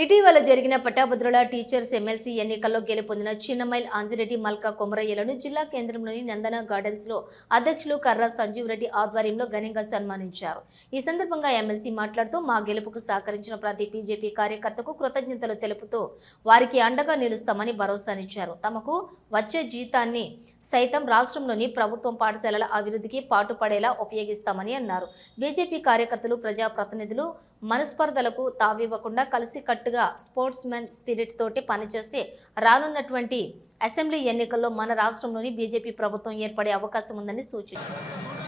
ఇటీవల జరిగిన పట్టాభద్రుల teachers MLC ఎన్నికల్లో గెలుపొందిన చిన్నమైల్ ఆంజిరెడ్డి మల్కా కొమరయ్యలను జిల్లా కేంద్రంలోని నందన గార్డెన్స్లో అధ్యక్షులు కర్రా సంజీవ్ రెడ్డి ఆధ్వర్యంలో ఘనంగా సన్మానించారు. ఈ సందర్భంగా ఎమ్మెల్సీ మాట్లాడుతూ మా గెలుపుకు సహకరించిన ప్రతి బీజేపీ కార్యకర్తకు కృతజ్ఞతలు తెలుపుతూ వారికి అండగా నిలుస్తామని భరోసానిచ్చారు. తమకు వచ్చే జీతాన్ని సైతం రాష్ట్రంలోని ప్రభుత్వం పాఠశాలల అభివృద్ధికి పాటుపడేలా ఉపయోగిస్తామని అన్నారు. బీజేపీ కార్యకర్తలు ప్రజాప్రతినిధులు మనస్పర్ధలకు తావివ్వకుండా కలిసి కట్టు కలిసికట్టుగా స్పోర్ట్స్ మెన్ స్పిరిట్ తోటి పనిచేస్తే రానున్నటువంటి అసెంబ్లీ ఎన్నికల్లో మన రాష్ట్రంలోని బీజేపీ ప్రభుత్వం ఏర్పడే అవకాశం ఉందని సూచించారు.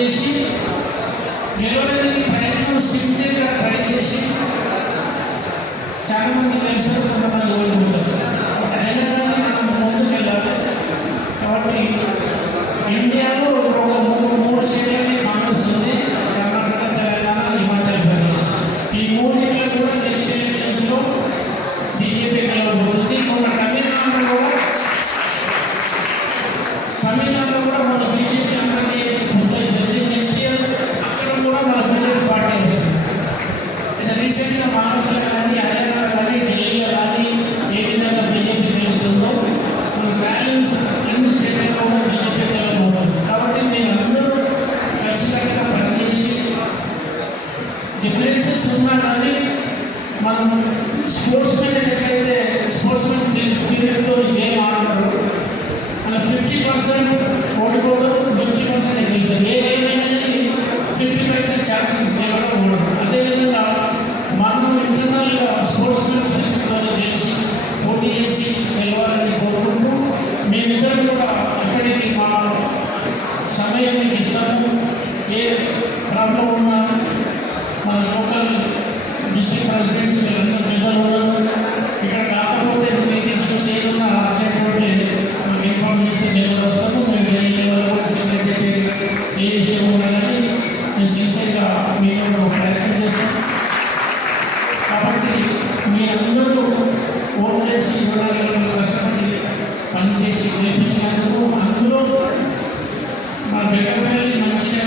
చేసి నిలవడానికి ప్రయత్నం సిన్సియర్గా ట్రై చేసి చాలామంది కలిసి తెలుసు కొంతమంది స్పోర్ట్స్ మీ అందరూ ఫోన్ చేసి చూడాలని కష్టపడి పనిచేసి నేర్పించినందుకు అందులో మా బెల్లపల్లి మంచిగా